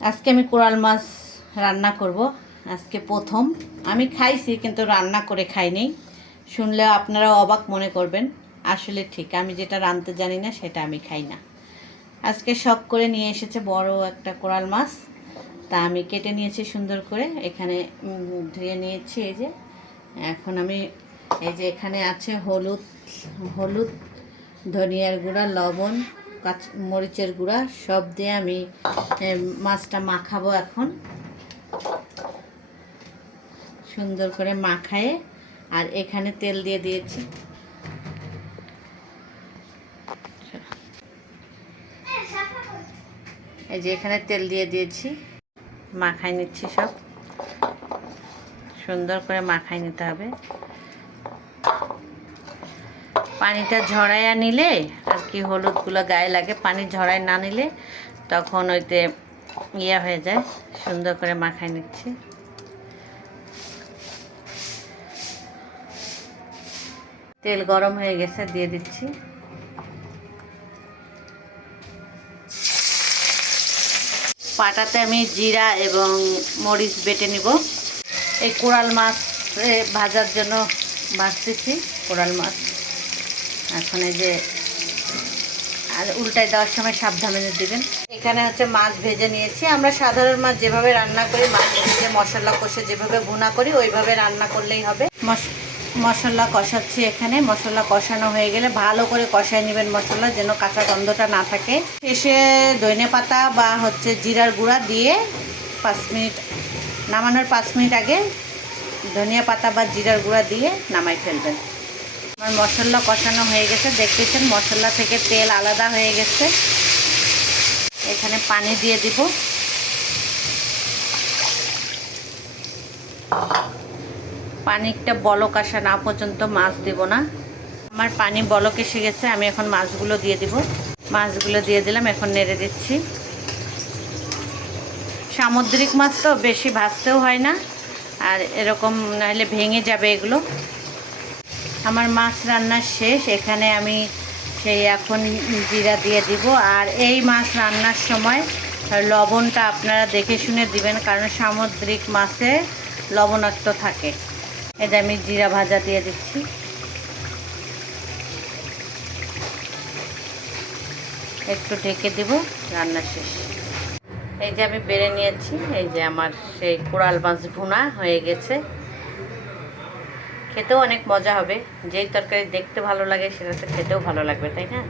আজকে আমি কোরাল মাছ রান্না করব। আজকে প্রথম আমি খাইছি, কিন্তু রান্না করে খাইনি। শুনলে আপনারা অবাক মনে করবেন। আসলে ঠিক, আমি যেটা রাঁধতে জানি না সেটা আমি খাই না। আজকে শখ করে নিয়ে এসেছে বড় একটা কোরাল মাছ, তা আমি কেটে নিয়েছি সুন্দর করে। এখানে ধুয়ে নিয়েছি। এই যে এখন আমি এখানে আছে হলুদ হলুদ ধনিয়ার গুঁড়া, লবণ, মরিচের গুঁড়া সব দিয়ে আমি মাছটা মাখাবো। এখন সুন্দর করে মাখায়ে আর এখানে তেল দিয়ে দিয়েছি। এই যে এখানে তেল দিয়ে দিয়েছি, মাখাই নিচ্ছি। সব সুন্দর করে মাখাই নিতে হবে। পানিটা ঝরাইয়া নিলে আর কি হলুদগুলো গায়ে লাগে, পানি ঝরাই না নিলে তখন ওইতে ইয়া হয়ে যায়। সুন্দর করে মাখাই নিচ্ছি। তেল গরম হয়ে গেছে, দিয়ে দিচ্ছি। পাটাতে আমি জিরা এবং মরিচ বেটে নিব। এই কোরাল মাছ ভাজার জন্য ভাজতেছি। কোরাল মাছ এখন এই যে, আর উল্টায় দেওয়ার সময় সাবধানে দিবেন। এখানে হচ্ছে মাছ ভেজে নিয়েছি। আমরা সাধারণ মাছ যেভাবে রান্না করি, মাছ ভেজে মশলা কষে যেভাবে ভুনা করি ওইভাবে রান্না করলেই হবে। মশলা কষাচ্ছি। এখানে মশলা কষানো হয়ে গেলে ভালো করে কষায় নেবেন মশলা, যেন কাঁচা গন্ধটা না থাকে। শেষে ধনে পাতা বা হচ্ছে জিরার গুঁড়া দিয়ে 5 মিনিট, নামানোর 5 মিনিট আগে ধনিয়া পাতা বা জিরার গুঁড়া দিয়ে নামাই ফেলবেন। আমার মশলা কষানো হয়ে গেছে, দেখতেছেন মশলা থেকে তেল আলাদা হয়ে গেছে। এখানে পানি দিয়ে দিব। পানিটা বলক আসা না পর্যন্ত মাছ দেব না। আমার পানি বলক এসে গেছে, আমি এখন মাছগুলো দিয়ে দিব। মাছগুলো দিয়ে দিলাম, এখন নেড়ে দিচ্ছি। সামুদ্রিক মাছ তো বেশি ভাজতেও হয় না, আর এরকম নাহলে ভেঙে যাবে এগুলো। আমার মাছ রান্না শেষ। এখানে আমি এখন জিরা দিয়ে দিব। আর এই মাছ রান্নার সময় লবণটা আপনারা দেখে শুনে দিবেন, কারণ সামুদ্রিক মাছে লবণাক্ত থাকে। এই যে আমি জিরা ভাজা দিয়ে দিচ্ছি। একটু ঢেকে দেব, রান্না শেষ। এই যে আমি বেড়ে নিয়েছি। এই যে আমার সেই কোরাল মাছ ভুনা হয়ে গেছে। খেতেও অনেক মজা হবে। যেই তরকারি দেখতে ভালো লাগে সেটাতে খেতেও ভালো লাগবে, তাই না?